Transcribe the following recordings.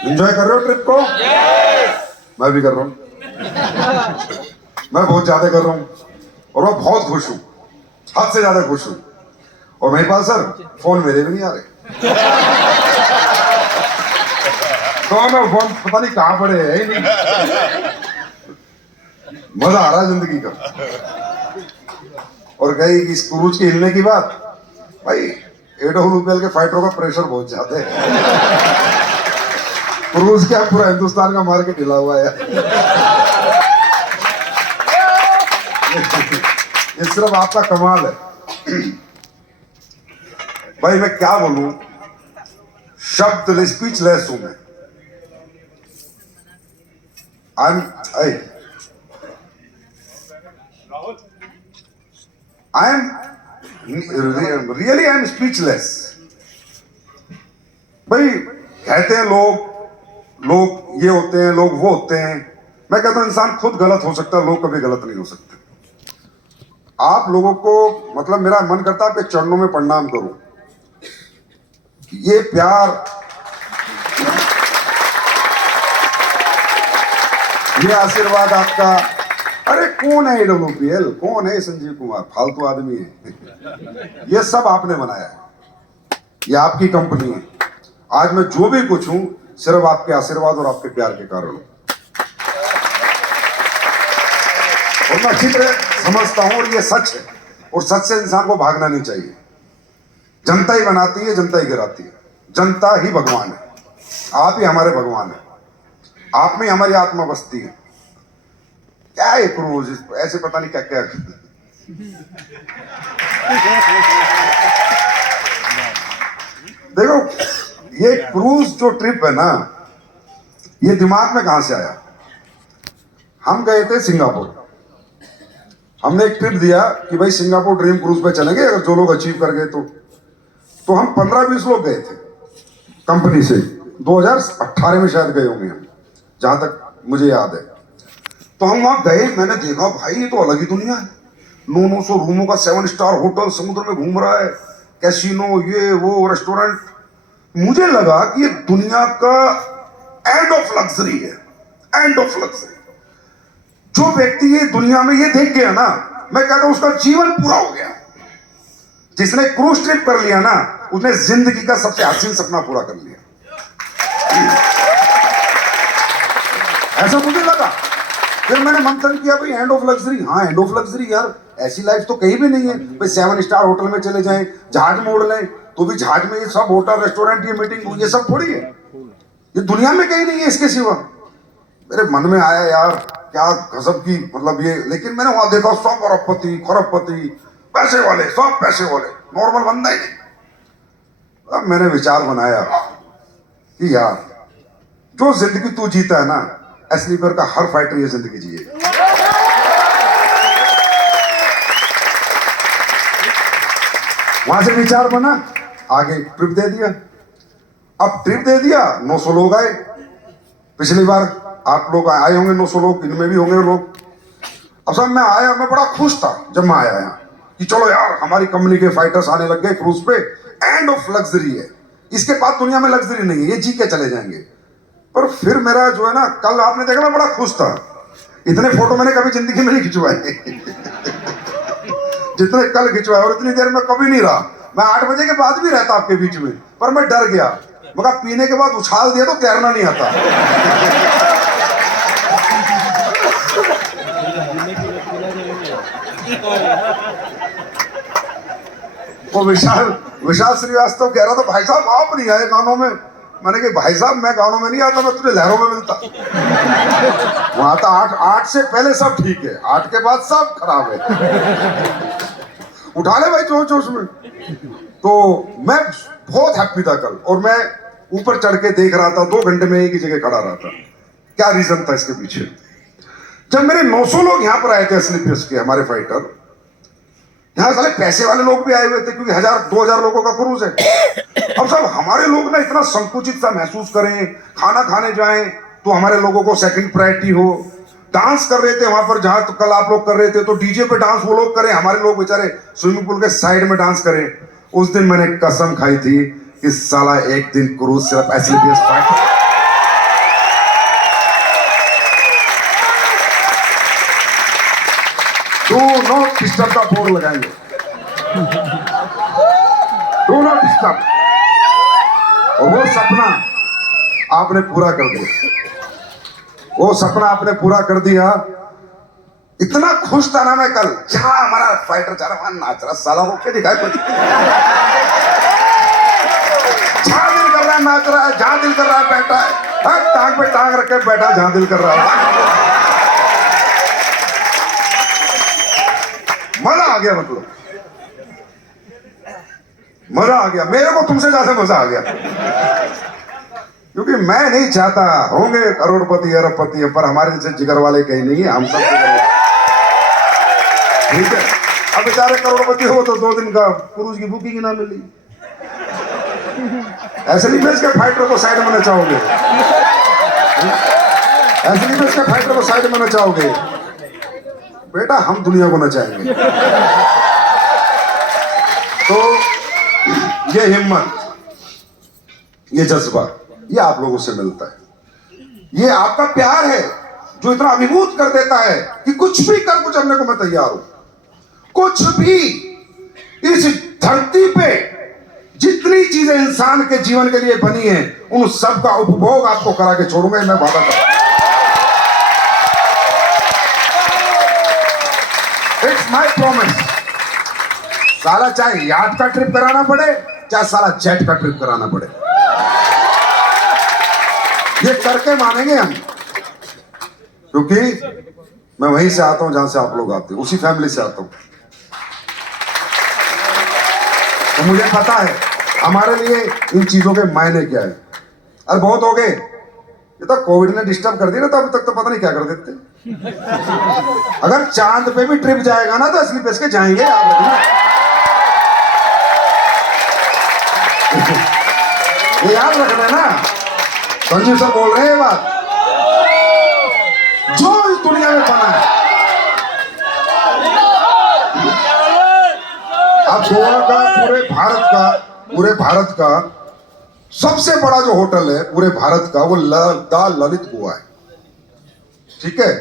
Enjoy कर रहे हो ट्रिप को? मैं भी कर रहा हूँ। मैं बहुत ज्यादा कर रहा हूँ और मैं बहुत खुश हूँ, हद से ज्यादा खुश हूँ। और मेरे पास सर फोन मेरे भी नहीं आ रहे। तो मैं फोन पता नहीं कहाँ पड़े है ही नहीं। मजा आ रहा है जिंदगी का। और कहीं इस क्रूज के हिलने की बात, भाई AWPL के फाइटरों का प्रेशर बहुत ज्यादा है। क्रूज क्या पूरा हिंदुस्तान का मार्केट हिला हुआ है। ये सिर्फ आपका कमाल है। भाई मैं क्या बोलूं, शब्द स्पीचलेस हूं मैं। I am really I am speechless. भाई कहते हैं लोग ये होते हैं, लोग वो होते हैं। मैं कहता हूं इंसान खुद गलत हो सकता है, लोग कभी गलत नहीं हो सकते। आप लोगों को मतलब मेरा मन करता है आपके चरणों में प्रणाम करूं। ये प्यार, ये आशीर्वाद आपका। अरे कौन है AWPL, कौन है संजीव कुमार, फालतू आदमी है। ये सब आपने बनाया है, ये आपकी कंपनी है। आज मैं जो भी कुछ हूं सिर्फ आपके आशीर्वाद और आपके प्यार के कारण हूं। और मैं अच्छी तरह समझता हूं और ये सच है, और सच से इंसान को भागना नहीं चाहिए। जनता ही बनाती है, जनता ही गिराती है। जनता ही भगवान है, आप ही हमारे भगवान है, आप में हमारी आत्मा बसती है। क्या है क्रूज, ऐसे पता नहीं क्या क्या। देखो ये क्रूज जो ट्रिप है ना, ये दिमाग में कहां से आया। हम गए थे सिंगापुर, हमने एक ट्रिप दिया कि भाई सिंगापुर ड्रीम क्रूज पे चलेंगे, अगर जो लोग अचीव कर गए तो हम 15-20 लोग गए थे कंपनी से। 2018 में शायद गए होंगे हम, जहां तक मुझे याद है। तो हम वहां गए, मैंने देखा भाई ये तो अलग ही दुनिया है। 900 रूमों का 7 स्टार होटल समुद्र में घूम रहा है, कैसीनो, ये वो रेस्टोरेंट। मुझे लगा कि ये दुनिया का एंड ऑफ लग्जरी है, एंड ऑफ लग्जरी। जो व्यक्ति ये दुनिया में ये देख गया ना, मैं कहता हूं उसका जीवन पूरा हो गया। जिसने क्रूज ट्रिप कर लिया ना, उसने जिंदगी का सबसे हसीन सपना पूरा कर लिया। ऐसा मुझे लगा। फिर मैंने मंथन किया, भाई एंड ऑफ लग्जरी, हाँ एंड ऑफ लग्जरी यार, ऐसी लाइफ तो कहीं भी नहीं है। भाई 7 स्टार होटल में चले जाएं, जहाज में उड़ लें, तो भी जहाज में ये सब होटल रेस्टोरेंट ये मीटिंग ये सब थोड़ी है। ये दुनिया में कहीं नहीं है इसके सिवा। मेरे मन में आया यार क्या गजब की मतलब ये। लेकिन मैंने वहां देखा सब अरबपति खरबपति, पैसे वाले, सब पैसे वाले, नॉर्मल बंदा ही नहीं। अब मैंने विचार बनाया कि यार जो जिंदगी तू जीता है ना, स्लीपर का हर फाइटर ये जिंदगी जिएगा। वहां से विचार बना, आगे ट्रिप दे दिया। अब ट्रिप दे दिया, 900 लोग आए। पिछली बार आप लोग आए होंगे 900 लोग, इनमें भी होंगे लोग। अब सब मैं आया, मैं बड़ा खुश था जब मैं आया यहाँ कि चलो यार हमारी कंपनी के फाइटर्स आने लग गए क्रूज पे, एंड ऑफ लग्जरी है। इसके बाद दुनिया में लग्जरी नहीं है, ये जी के चले जाएंगे। पर फिर मेरा जो है ना, कल आपने देखा मैं बड़ा खुश था। इतने फोटो मैंने कभी जिंदगी में नहीं खिंचवाए जितने कल खिंचवाए। और इतनी देर में कभी नहीं रहा। मैं 8 बजे के बाद भी रहता आपके बीच में, पर मैं डर गया। मगर पीने के बाद उछाल दिया तो तैरना नहीं आता। वो विशाल श्रीवास्तव कह रहा था भाई साहब आप नहीं आए गानों में। मैंने कहा भाई साहब मैं गानों में नहीं आता, मैं तुझे लहरों में मिलता। वहां था 8 से पहले सब ठीक है, 8 के बाद सब खराब है। उठा ले भाई जोश जोश में। तो मैं बहुत हैप्पी था कल, और मैं ऊपर चढ़ के देख रहा था, 2 घंटे में एक ही जगह खड़ा रहा था। क्या रीजन था इसके पीछे। जब मेरे 900 लोग यहाँ पर आए थे स्लीपर्स के, हमारे फाइटर, यहाँ साले पैसे वाले लोग भी आए हुए थे, क्योंकि 1000-2000 लोगों का क्रूज है। अब सब हमारे लोग ना इतना संकुचित सा महसूस करें, खाना खाने जाएं तो हमारे लोगों को सेकंड प्रायोरिटी हो। डांस कर रहे थे वहां पर, जहां तो कल आप लोग कर रहे थे, तो डीजे पे डांस वो लोग करें, हमारे लोग बेचारे स्विमिंग पूल के साइड में डांस करें। उस दिन मैंने कसम खाई थी कि साला एक दिन क्रूज सिर्फ एसलीपीएस फाइटर डिस्टर्ब का बोर्ड लगाएंगे, डू नॉट डिस्टर्ब। और वो सपना आपने पूरा कर दिया, वो सपना आपने पूरा कर दिया। इतना खुश था ना मैं कल, जहां हमारा फाइटर जा रहा नाच रहा, साला रोक के दिखाए कुछ, जहां दिल कर रहा है नाच रहा है, जहां दिल कर रहा है बैठा है, टांग पे टांग रख के बैठा, जहां दिल कर रहा है। मजा आ गया, मतलब मजा आ गया, मेरे को तुमसे ज्यादा मजा आ गया, क्योंकि मैं नहीं चाहता होंगे करोड़पति अरबपति, पर हमारे जैसे जिगर वाले कहीं नहीं है, हम सब ठीक है। अब बेचारे करोड़पति हो तो 2 दिन का क्रूज की बुकिंग ना मिली, ऐसे नहीं बेच के फाइटर को साइड में नचाओगे, ऐसे नहीं बेच के फाइटर को साइड में नचाओगे बेटा, हम दुनिया को नचाएंगे। तो ये हिम्मत, ये जज्बा, ये आप लोगों से मिलता है, ये आपका प्यार है जो इतना अभिभूत कर देता है कि कुछ भी कर कुछ करने को मैं तैयार हूं। कुछ भी, इस धरती पे जितनी चीजें इंसान के जीवन के लिए बनी हैं, उन सब का उपभोग आपको करा के छोड़ूंगा, मैं वादा करता हूं। It's my promise. साला चाहे याट का ट्रिप कराना पड़े, चाहे साला जेट का ट्रिप कराना पड़े, ये करके मानेंगे हम, क्योंकि मैं वहीं से आता हूं जहां से आप लोग आते हैं, उसी फैमिली से आता हूं। तो मुझे पता है हमारे लिए इन चीजों के मायने क्या है। अरे बहुत हो गए, ये तो कोविड ने डिस्टर्ब कर दिया ना, तो अभी तक तो पता नहीं क्या कर देते। अगर चांद पे भी ट्रिप जाएगा ना तो असली पैसे के जाएंगे, ये याद रखना है ना। संजीव सर बोल रहे हैं ये बात, जो इस दुनिया में बना है। अब गोवा का, पूरे भारत का सबसे बड़ा जो होटल है पूरे भारत का, वो द ललित गोवा है, ठीक है।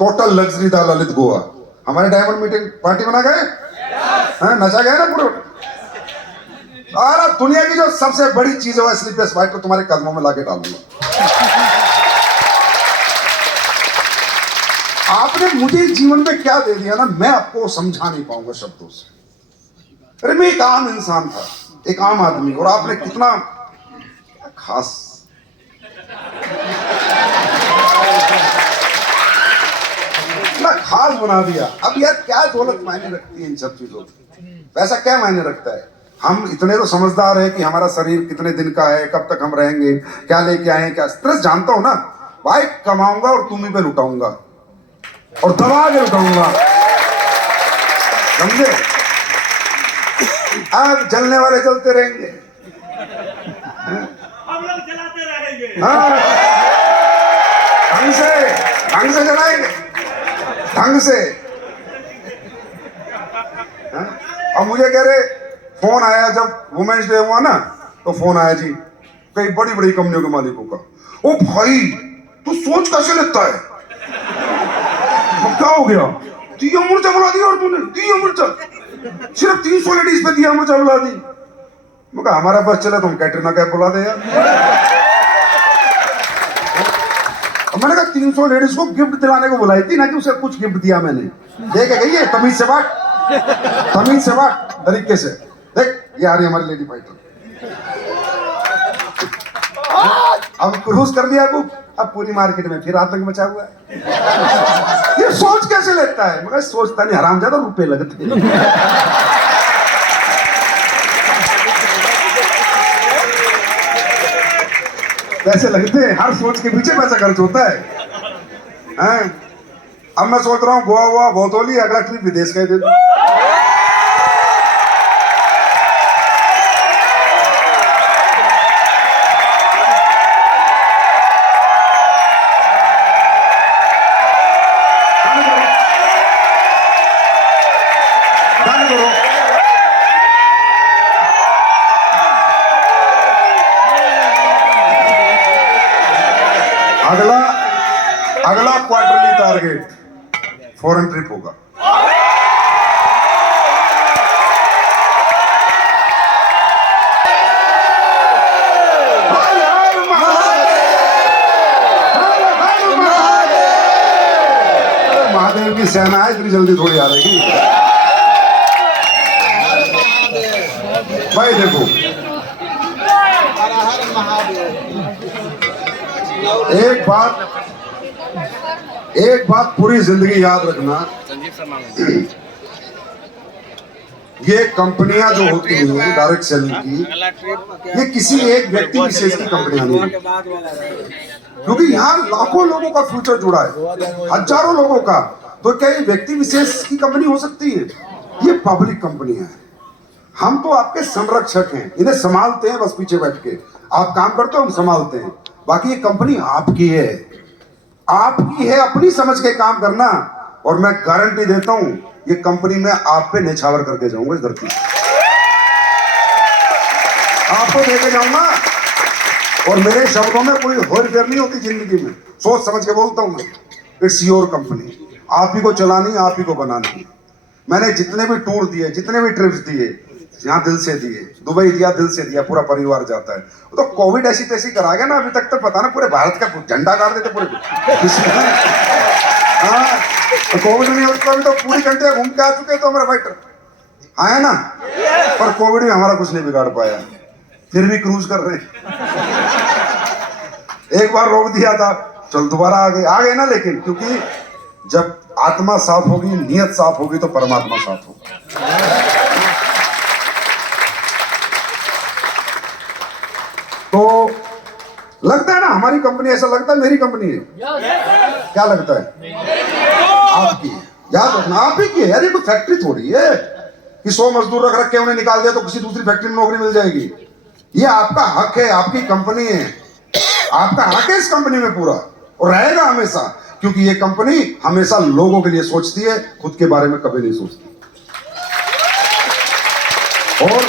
Total luxury the Lalit Goa. हमारे डायमंड मीटिंग पार्टी बना गए, नचा गए ना पूरे। सारा दुनिया की जो सबसे बड़ी चीज है स्लीपलेस फाइटर तुम्हारे कदमों में लाके डालूंगा। आपने मुझे जीवन में क्या दे दिया ना, मैं आपको समझा नहीं पाऊंगा शब्दों से। अरे मैं एक आम इंसान था, एक आम आदमी, और आपने कितना खास, इतना खास बना दिया। अब यार क्या दौलत मायने रखती है इन सब चीजों की, पैसा क्या मायने रखता है। हम इतने तो समझदार है कि हमारा शरीर कितने दिन का है, कब तक हम रहेंगे, क्या लेके आए, क्या स्ट्रेस जानता हूं ना भाई। कमाऊंगा और तुम ही पे लुटाऊंगा और दबा के लुटाऊंगा, समझे। अब जलने वाले जलते रहेंगे, हम लोग जलाते रहेंगे। हाँ, ढंग से जलाएंगे, ढंग से। अब मुझे कह रहे, फोन आया जब वुमेन्स डे हुआ ना, तो फोन आया जी कई बड़ी बड़ी कंपनियों के मालिकों का। ओ भाई तू सोच कैसे लेता है, क्या हो गया, दिया मुर्चा बुला दी, और तूने दिया मुर्चा, सिर्फ 300 लेडीज पे दिया मुर्चा बुला दी। मैं कहा हमारा बस चला, तुम कैटरीना कैफ बुला दे यार। मैंने कहा 300 लेडीज को गिफ्ट दिलाने को बुलाई थी ना, कि उसे कुछ गिफ्ट दिया मैंने। देख गई है, तमीज से बात, तमीज से बात, तरीके से देख। ये आ रही हमारी लेडी फाइटर, अब क्रूज कर लिया बुक, अब पूरी मार्केट में फिर आतंक मचा हुआ है। ये सोच कैसे लेता है, मगर सोचता नहीं, हरामजादा, रुपए लगते हैं। पैसे लगते हैं, हर सोच के पीछे पैसा खर्च होता है। अब मैं सोच रहा हूँ गोवा हुआ बहुत होली, अगला ट्रिप विदेश का दे दूं। अगला क्वार्टरली टारगेट फॉरेन ट्रिप होगा। की सेना है, इतनी जल्दी थोड़ी आ रहेगी भाई। देखो एक बात पूरी जिंदगी याद रखना, ये कंपनियां जो होती हैं डायरेक्ट सेलिंग की, ये किसी एक व्यक्ति विशेष की कंपनियां नहीं है, क्योंकि यहाँ लाखों लोगों का फ्यूचर जुड़ा है, हजारों लोगों का। तो क्या ये व्यक्ति विशेष की कंपनी हो सकती है? ये पब्लिक कंपनियां हैं। हम तो आपके संरक्षक हैं, इन्हें संभालते हैं बस पीछे बैठ के। आप काम करते हो, हम संभालते हैं। बाकी ये कंपनी आपकी है, आपकी है, अपनी समझ के काम करना। और मैं गारंटी देता हूं, ये कंपनी में आप पे निछावर करके जाऊंगा, इस धरती आपको देके जाऊंगा। और मेरे शब्दों में कोई होर फेर नहीं होती जिंदगी में, सोच समझ के बोलता हूं मैं। इट्स योर कंपनी, आप ही को चलानी, आप ही को बनानी। मैंने जितने भी टूर दिए, जितने भी ट्रिप्स दिए, यहाँ दिल से दिए, दुबई दिया दिल से दिया, पूरा परिवार जाता है। तो कोविड ऐसी तैसी करा गया ना, अभी तक तो पता ना पूरे भारत का झंडा गाड़ देते पूरे। हाँ, तो कोविड नहीं होता, अभी तो पूरी कंट्री घूम के आ चुके तो हमारे फाइटर आए ना, पर कोविड में हमारा कुछ नहीं बिगाड़ पाया, फिर भी क्रूज कर रहे। एक बार रोक दिया था, चल दोबारा आ गए ना। लेकिन क्योंकि जब आत्मा साफ होगी, नियत साफ होगी, तो परमात्मा साफ होगा। तो लगता है ना हमारी कंपनी, ऐसा लगता है मेरी कंपनी है, क्या लगता है? आपकी है, याद रखना, आप ही की है यार। ये कोई फैक्ट्री थोड़ी है कि 100 मजदूर रख के उन्हें निकाल दिया तो किसी दूसरी फैक्ट्री में नौकरी मिल जाएगी। ये आपका हक है, आपकी कंपनी है, आपका हक है इस कंपनी में पूरा, और रहेगा हमेशा। क्योंकि ये कंपनी हमेशा लोगों के लिए सोचती है, खुद के बारे में कभी नहीं सोचती। और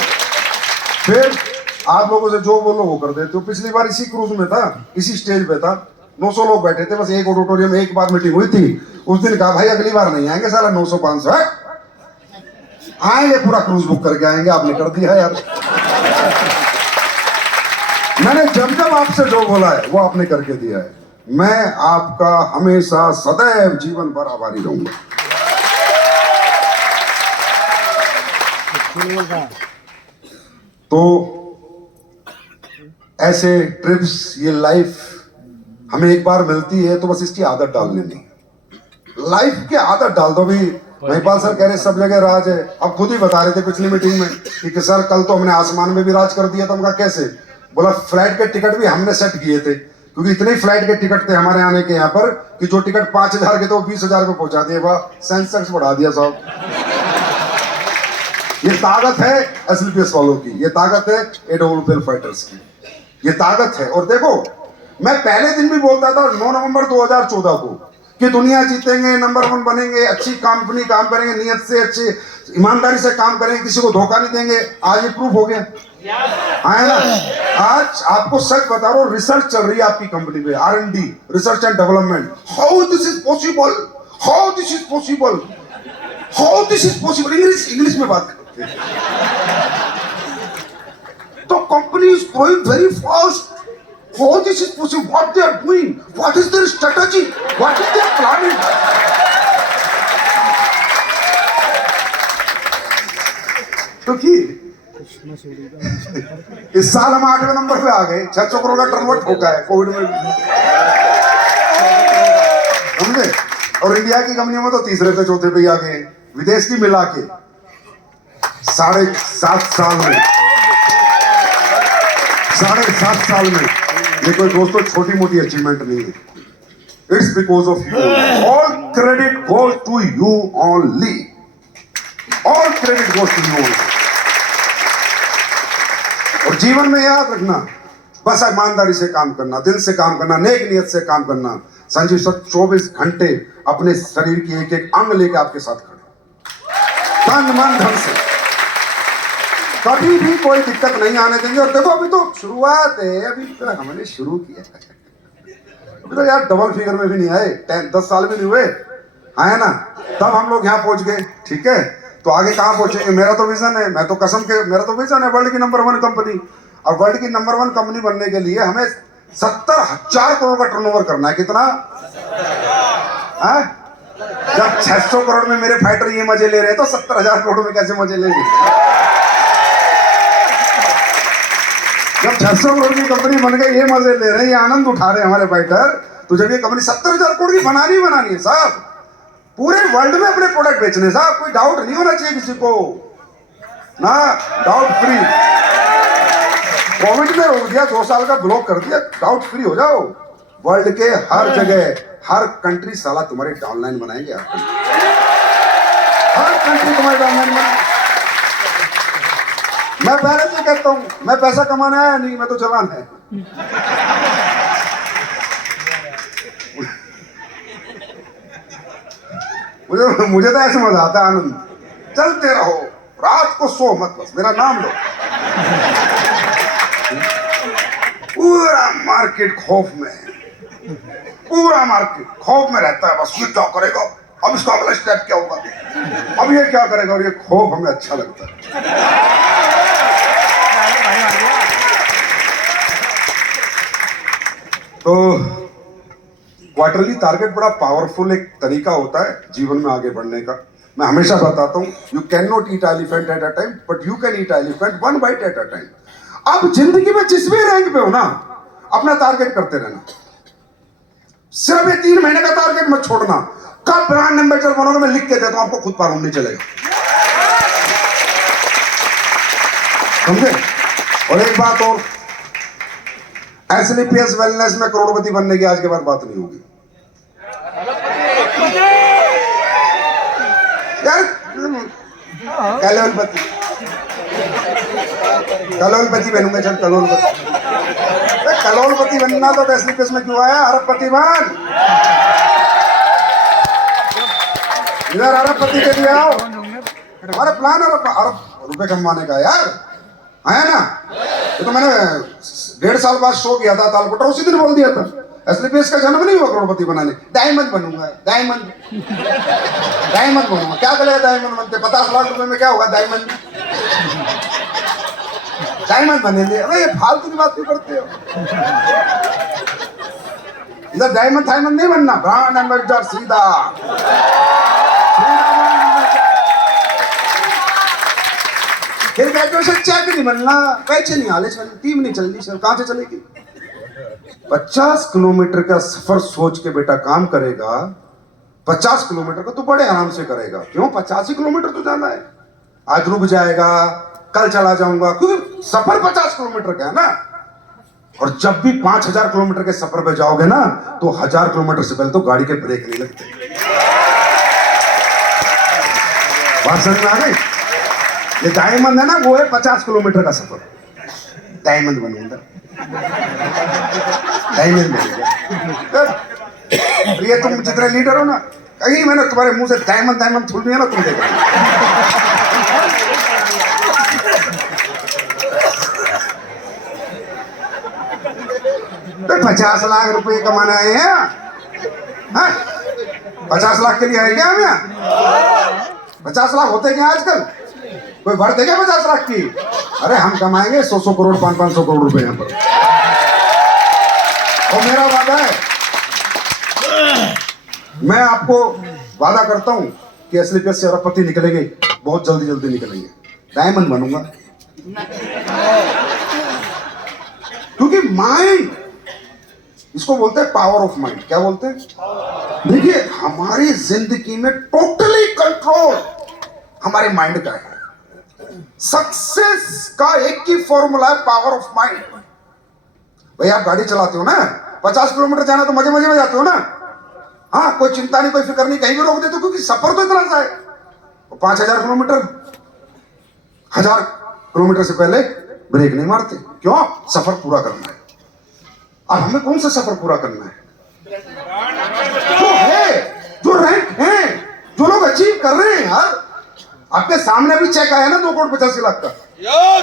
फिर आप लोगों से जो बोलो वो कर देते हो। पिछली बार इसी क्रूज में था, इसी स्टेज पे था, 900 लोग बैठे थे, बस एक ऑडिटोरियम में एक बार मीटिंग हुई थी। उस दिन कहा भाई अगली बार नहीं आएंगे, साला 900-500 है, आएंगे पूरा क्रूज बुक करके आएंगे। आपने कर दिया यार। मैंने जब जब आपसे जो बोला है वो आपने करके दिया है। मैं आपका हमेशा सदैव जीवन भर आभारी रहूंगा। तो ऐसे ट्रिप्स, ये लाइफ हमें एक बार मिलती है, तो बस इसकी आदत डाल लेनी, लाइफ की आदत डाल दो। भी महिपाल सर कह रहे सब जगह राज है, अब खुद ही बता रहे थे पिछली मीटिंग में कि सर कल तो हमने आसमान में भी राज कर दिया। तो हमका कैसे? बोला फ्लाइट के टिकट भी हमने सेट किए थे, क्योंकि इतने फ्लाइट के टिकट थे हमारे आने के यहाँ पर कि जो टिकट 5,000 के थे वो 20,000 पे पहुंचा दिए। वाह, सेंसेक्स बढ़ा दिया साहब। ये ताकत है एसएलपीएस वालों की, ये ताकत है एडोल फाइटर्स की, ये ताकत है। और देखो, मैं पहले दिन भी बोलता था 9 नवंबर 2014 को कि दुनिया जीतेंगे, नंबर 1 बनेंगे, अच्छी कंपनी काम करेंगे, नियत से अच्छे ईमानदारी से काम करेंगे, किसी को धोखा नहीं देंगे। आज ये प्रूफ हो गया है ना। आज आपको सच बता रहा हूं, रिसर्च चल रही है आपकी कंपनी में, R&D, research and development. How this is possible, how this is possible, how this is possible. English में बात करते हैं। तो company is growing very fast. How this is possible? What they are doing? What is their strategy? What is their planning? क्योंकि इस साल हम 8वें number पे आ गए, 600 करोड़ का टर्नओवर ठोका है कोविड में, समझे। और इंडिया की कंपनियों में तो तीसरे पे चौथे पे ही आ गए। विदेश की मिला के 7.5 साल में, 7.5 साल में। ये कोई दोस्तों छोटी मोटी अचीवमेंट नहीं है। It's because of you. All credit goes to you only, all credit goes to you only. और जीवन में याद रखना, बस ईमानदारी से काम करना, दिल से काम करना, नेक नियत से काम करना। संजीव सर 24 घंटे अपने शरीर की एक एक अंग लेके आपके साथ खड़े, तन मन धन से, कभी भी कोई दिक्कत नहीं आने देंगे। और देखो अभी तो शुरुआत है, अभी तो हमने शुरू किया, अभी तो यार डबल फिगर में भी नहीं आए, 10 साल भी नहीं हुए, आए ना, तब हम लोग यहाँ पहुंच गए। ठीक है, तो आगे कहाँ पहुंचेंगे? मेरा तो विजन है, मैं तो कसम के, मेरा तो विजन है वर्ल्ड की नंबर 1 कंपनी। और वर्ल्ड की नंबर 1 कंपनी बनने के लिए हमें 70,000 करोड़ का टर्नओवर करना है। कितना है? जब 600 करोड़ में मेरे फाइटर ये मजे ले रहे हैं तो 70,000 करोड़ में कैसे मजे लेंगे? जब 600 करोड़ की कंपनी बन गई, ये मजे ले रहे हैं, ये आनंद उठा रहे हैं हमारे फाइटर, तो जब ये कंपनी 70,000 करोड़ की बनानी है साहब, पूरे वर्ल्ड में अपने प्रोडक्ट बेचने साहब, कोई डाउट नहीं होना चाहिए किसी को ना, डाउट फ्री। कोविड में रोक दिया, 2 साल का ब्लॉक कर दिया, डाउट फ्री हो जाओ। वर्ल्ड के हर जगह, हर कंट्री साला तुम्हारे डाउनलाइन बनाएंगे, हर कंट्री तुम्हारे डाउनलाइन बनाएंगे। मैं पहले से कहता हूं, मैं पैसा कमाना है नहीं, मैं तो चलाना है। मुझे तो ऐसे मजा आता है, आनंद। चलते रहो, रात को सो मत, बस मेरा नाम लो। पूरा मार्केट खौफ में, पूरा मार्केट खौफ में रहता है, बस ये क्या करेगा, अब इसका अगला स्टेप क्या होगा, अब ये क्या करेगा, और ये खौफ हमें अच्छा लगता है। तो क्वार्टरली टारगेट बड़ा पावरफुल एक तरीका होता है जीवन में आगे बढ़ने का। मैं हमेशा बताता हूं, you can not eat elephant at a time, but you can eat elephant 1 bite at a time. अब जिंदगी में जिस भी रैंक पे हो ना, अपना टारगेट करते रहना। सिर्फ ये 3 महीने का टारगेट मत छोड़ना। कब ब्रांड एम्बेसडर बनोगे मैं लिख के देता हूं आपको, खुद मालूम नहीं चलेगा, समझे? और एक बात और, एसलीपीएस वेलनेस में करोड़पति बनने की आज के बाद बात नहीं होगी यार। कलोलपति, कलोलपति बनूंगा, चल कलोलपति। कलोलपति बनना तो एसलीपीएस में क्यों आया? अरबपति बन, इधर अरबपति के लिए आओ। हमारा प्लान अरब रुपए कमाने का यार, आया ना? ये तो मैंने 1.5 साल बाद शो किया था तालकोटा, उसी दिन बोल दिया था, एसलीपीएस का जन्म नहीं हुआ करोड़पति बनाने। डायमंड बनूंगा, डायमंड, डायमंड बनूंगा। क्या करेगा डायमंड बनते? 50 लाख रुपए में क्या होगा डायमंड? डायमंड बनेंगे। अरे ये फालतू की बात क्यों करते हो? इधर डायमंड डायमंड नहीं बनना, ब्रांड एम्बेसडर सीधा। फिर ग्रेजुएशन चेक नहीं बनना, पैसे नहीं आले चल, टीम नहीं चलनी, सर कहां से चलेगी? 50 किलोमीटर का सफर सोच के बेटा काम करेगा, 50 किलोमीटर का तो बड़े आराम से करेगा। क्यों? 85 किलोमीटर तो जाना है, आज रुक जाएगा, कल चला जाऊंगा, क्योंकि सफर 50 किलोमीटर का है ना। और जब भी 5000 किलोमीटर के सफर पे जाओगे ना, तो 1000 किलोमीटर से पहले तो गाड़ी के ब्रेक नहीं लगते। बात समझ में आ गई? ये डायमंड है ना, वो है 50 किलोमीटर का सफर। डायमंड बनूंगा, डायमंड बनेगा। ये तुम जितने लीडर हो ना, कहीं मैंने तुम्हारे मुंह से डायमंड डायमंड थूल दिया ना, तुम देखो। तो 50 लाख रुपए कमाना है यहाँ, 50 लाख के लिए है क्या हम यहाँ? 50 लाख होते क्या आजकल? कोई भर देगा 50 लाख की? अरे हम कमाएंगे 100 करोड़ 500 करोड़ रुपए यहाँ पर। और मेरा वादा है, मैं आपको वादा करता हूं कि एसलीपीएस से अरबपति निकलेंगे, बहुत जल्दी जल्दी निकलेंगे। डायमंड बनूंगा, क्योंकि माइंड, इसको बोलते हैं पावर ऑफ माइंड। क्या बोलते हैं? देखिए, हमारी जिंदगी में टोटली कंट्रोल हमारे माइंड का है। सक्सेस का एक ही फॉर्मूला है, पावर ऑफ माइंड। भाई आप गाड़ी चलाते हो ना, 50 किलोमीटर जाना तो मजे मजे में जाते हो ना, हाँ, कोई चिंता नहीं, कोई फिक्र नहीं, कहीं भी रोक देते हो, क्योंकि सफर तो इतना सा है। 5000 किलोमीटर, 1000 किलोमीटर से पहले ब्रेक नहीं मारते। क्यों? सफर पूरा करना है। अब हमें कौन सा सफर पूरा करना है? जो है, जो रैंक है, जो लोग अचीव कर रहे हैं यार। आपके सामने भी चेक आया ना 2,85 लाख का,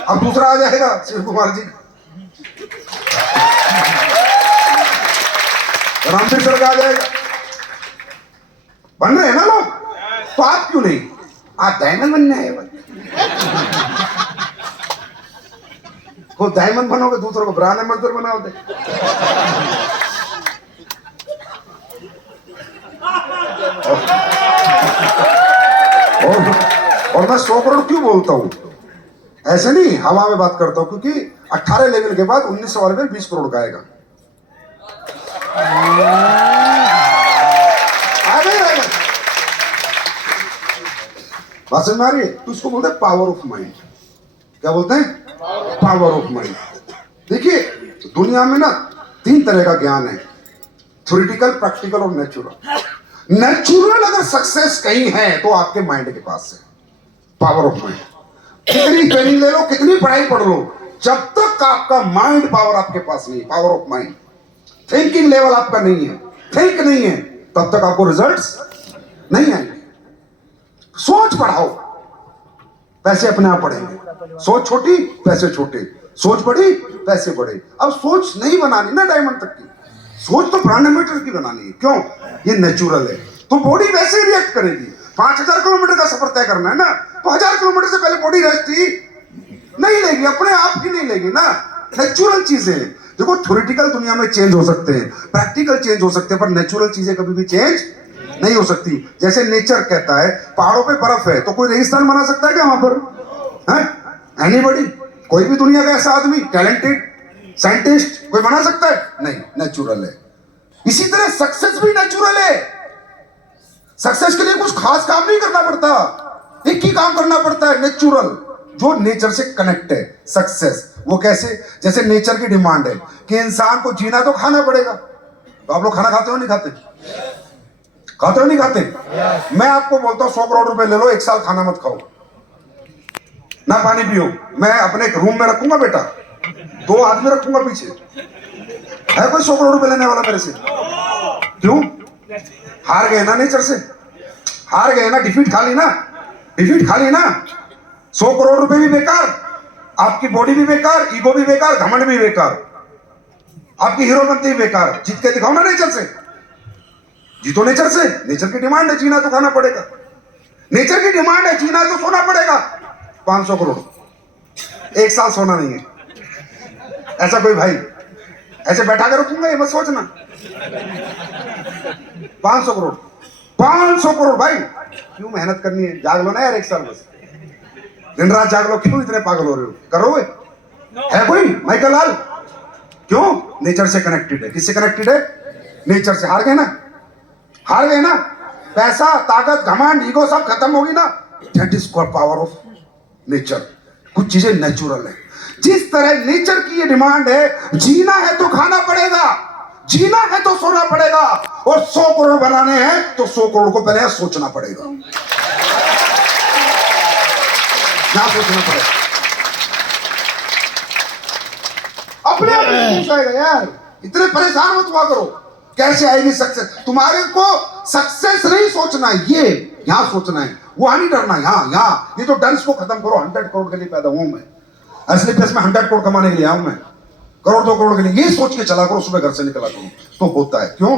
अब दूसरा आ जाएगा शिव कुमार जी, रामदेव सर का आ जाएगा। बन रहे हैं ना लोग, तो आप क्यों नहीं? आप डायमंड बनने आए भाई। खुद डायमंड बनोगे, दूसरों को ब्रांड एम्बेसडर बनाओगे। मैं 100 करोड़ क्यों बोलता हूं, ऐसे नहीं हवा में बात करता हूं, क्योंकि 18 लेवल के बाद 19 वाले में 20 करोड़ का आएगा। बात समझ में आ रही है? तो इसको बोलते हैं पावर ऑफ माइंड। क्या बोलते हैं? Power of mind. देखिए दुनिया में ना 3 तरह का ज्ञान है, थ्योरेटिकल, प्रैक्टिकल और नेचुरल। नेचुरल अगर सक्सेस कहीं है तो आपके माइंड के पास है, पावर ऑफ माइंड। कितनी ट्रेनिंग ले लो, कितनी पढ़ाई पढ़ लो, जब तक आपका माइंड पावर आपके पास नहीं, power of mind, thinking level आपका नहीं है, थिंक नहीं है, तब तक आपको रिजल्ट्स नहीं आएंगे। सोच बढ़ाओ, पैसे अपने आप बढ़ेंगे। सोच छोटी, पैसे छोटे, सोच बड़ी, पैसे बड़े। अब सोच नहीं बनानी ना डायमंड तक की, सोच तो ब्रांड मीटर की बनानी है। क्यों? ये नेचुरल है, तो बॉडी वैसे ही रिएक्ट करेगी। 5000 किलोमीटर का सफर तय करना है ना, तो 1000 किलोमीटर से पहले बॉडी रेस्ट ही नहीं लेगी, अपने आप ही नहीं लेगी ना। नेचुरल चीजें हैं। देखो थ्योरेटिकल दुनिया में चेंज हो सकते हैं, प्रैक्टिकल चेंज हो सकते हैं, पर नेचुरल चीजें कभी भी चेंज नहीं हो सकती। जैसे नेचर कहता है पहाड़ों पे बर्फ है, तो कोई रेगिस्तान बना सकता है क्या वहां पर? एनीबॉडी? कोई भी दुनिया का ऐसा आदमी, टैलेंटेड साइंटिस्ट कोई बना सकता है? नहीं, नेचुरल है। इसी तरह सक्सेस भी नेचुरल है। सक्सेस के लिए कुछ खास काम नहीं करना पड़ता, एक ही काम करना पड़ता है, नेचुरल, जो नेचर से कनेक्ट है। सक्सेस वो कैसे? जैसे नेचर की डिमांड है कि इंसान को जीना तो खाना पड़ेगा। तो आप लोग खाना खाते हो नहीं खाते? खाते हो नहीं खाते? मैं आपको बोलता हूं 100 करोड़ रुपए ले लो, 1 साल खाना मत खाओ, ना पानी पियो, मैं अपने रूम में रखूंगा बेटा, 2 आदमी रखूंगा पीछे। है कोई 100 करोड़ रुपए लेने वाला मेरे से? क्यों? हार गए ना नेचर से, हार गए ना, डिफीट खा ली ना, डिफीट खा ली ना। 100 करोड़ रुपए भी बेकार, आपकी बॉडी भी बेकार, ईगो भी बेकार, घमंड भी बेकार, आपकी हीरोपंती भी बेकार। जीत के दिखाओ ना नेचर से, जीतो नेचर से। नेचर की डिमांड है जीना तो खाना पड़ेगा, नेचर की डिमांड है जीना तो सोना पड़ेगा। 500 करोड़ 1 साल सोना नहीं है, ऐसा कोई भाई? ऐसे बैठा कर रखूंगा ये मत सोचना। 500 करोड़, 500 करोड़ भाई, क्यों मेहनत करनी है? जाग लो ना यार 1 साल बस, दिन रात जाग लो। क्यों इतने पागल हो रहे हो? करोगे? है कोई माइकल लाल? क्यों? नेचर से कनेक्टेड है। किससे कनेक्टेड है? नेचर से। हार गए ना, हार गए ना। पैसा, ताकत, घमंड, ईगो सब खत्म होगी ना। That is called power of nature. कुछ चीजें नेचुरल है। जिस तरह नेचर की ये डिमांड है, जीना है तो खाना पड़ेगा, जीना है तो सोना पड़ेगा, और 100 करोड़ बनाने हैं तो 100 करोड़ को पहले सोचना पड़ेगा, क्या सोचना पड़ेगा? अपने आप नहीं आएगा यार, इतने परेशान मत हुआ करो। कैसे आएगी सक्सेस? तुम्हारे को सक्सेस नहीं सोचना है, ये यहां सोचना है, वहां नहीं डरना, यहां। ये तो डर्स को खत्म करो। 100 करोड़ के लिए पैदा हुआ मैं, असली पैसे में 100 करोड़ कमाने के लिए आऊं मैं, करोड़ 2 करोड़ के लिए। ये सोच के चला करो, सुबह घर से निकला करो, तो होता है। क्यों?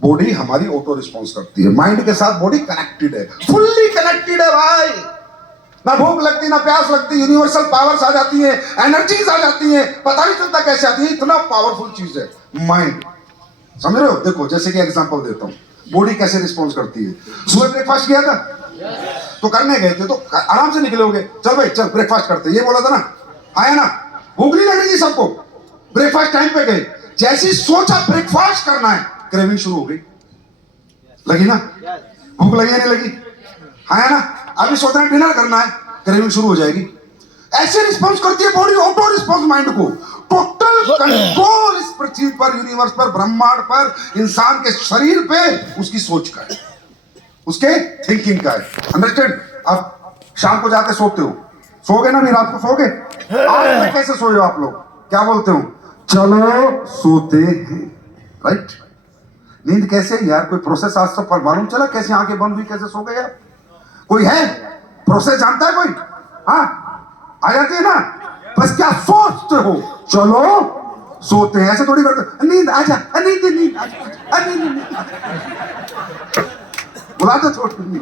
बॉडी हमारी ऑटो रिस्पॉन्स करती है, माइंड के साथ बॉडी कनेक्टेड है, फुल्ली कनेक्टेड है भाई। ना भूख लगती, ना प्यास लगती, यूनिवर्सल पावर्स आ जाती है, एनर्जीज आ जाती है, पता नहीं चलता कैसे आती है। इतना पावरफुल चीज है माइंड, समझ रहे हो? देखो जैसे कि एग्जांपल देता हूं, बॉडी कैसे रिस्पॉन्स करती है। सुबह ब्रेकफास्ट किया था तो करने गए थे, तो आराम से निकलोगे, चल भाई चल ब्रेकफास्ट करते, ये बोला था ना, आया ना, भूख नहीं लग रही थी सबको, ब्रेकफास्ट टाइम पे गए, जैसी सोचा ब्रेकफास्ट करना है, क्रेविंग शुरू हो गई। लगी ना? भूख लगी या नहीं लगी? आया ना? अभी सोच रहे हैं डिनर करना है, क्रेविंग शुरू हो जाएगी। ऐसे रिस्पॉन्स करती है बॉडी, ऑटो रिस्पॉन्स माइंड को। टोटल कंट्रोल इस पृथ्वी पर, यूनिवर्स पर, ब्रह्मांड पर, इंसान के शरीर पे उसकी सोच का है, उसके थिंकिंग का है। अंडरस्टैंड? अब शाम को जाके सोते हो, सोगे ना? नहीं, रात को सोगे? आज में कैसे सोए हो आप लोग? क्या बोलते हो? चलो सोते हैं, राइट? नींद कैसे यार? कोई प्रोसेस आज तक मालूम चला कैसे आंखें बंद हुई, कैसे सो गए यार? कोई है प्रोसेस जानता है कोई? हाँ, आ जाती है ना। बस क्या सोचते हो? चलो सोते हैं, ऐसे थोड़ी करते नींद आ जा, नींद नींद आ जा, नींद बुला दो थोड़ी।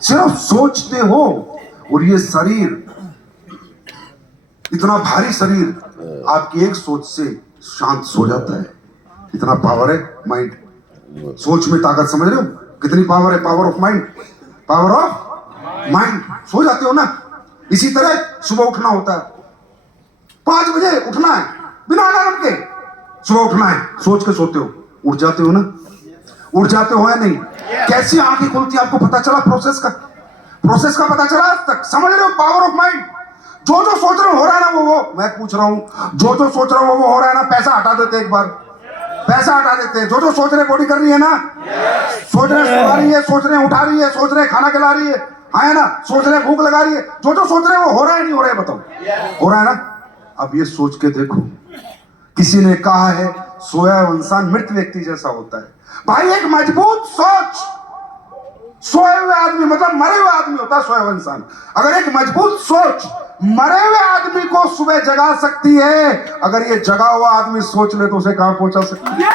सिर्फ सोचते हो, और ये शरीर, इतना भारी शरीर आपकी एक सोच से शांत सो जाता है। इतना पावर है माइंड, सोच में ताकत। समझ रहे हो कितनी पावर है? Power of mind, power of mind so जाते हो ना, इसी तरह सुबह उठना होता है, 5 बजे उठना है बिना अलार्म के, सुबह उठना है, सोच के सोते हो, उठ जाते हो ना, उठ जाते हो या नहीं? कैसी आंखें खुलती है आपको पता चला? प्रोसेस का पता चला आज तक? समझ रहे हो पावर ऑफ माइंड? जो सोच रहे हो रहा है ना, वो मैं पूछ रहा हूं, जो सोच रहे हो वो हो रहा है ना? पैसा हटा देते एक बार, पैसा हटा देते हैं। जो सोच रहे बॉडी कर रही है ना, सोच रहे सुला रही है, सोच रहे उठा रही है, सोच रहे खाना खिला रही है, हाँ है ना, सोच रहे भूख लगा रही है, जो सोच रहे वो हो रहा है नहीं हो रहा है? बताओ, हो रहा है ना? अब ये सोच के देखो, किसी ने कहा है सोया हुआ इंसान मृत व्यक्ति जैसा होता है। भाई एक मजबूत सोच, सोए हुए आदमी मतलब मरे हुए आदमी होता है सोया हुआ इंसान। अगर एक मजबूत सोच मरे हुए आदमी को सुबह जगा सकती है, अगर ये जगा हुआ आदमी सोच ले तो उसे कहां पहुंचा सकती है?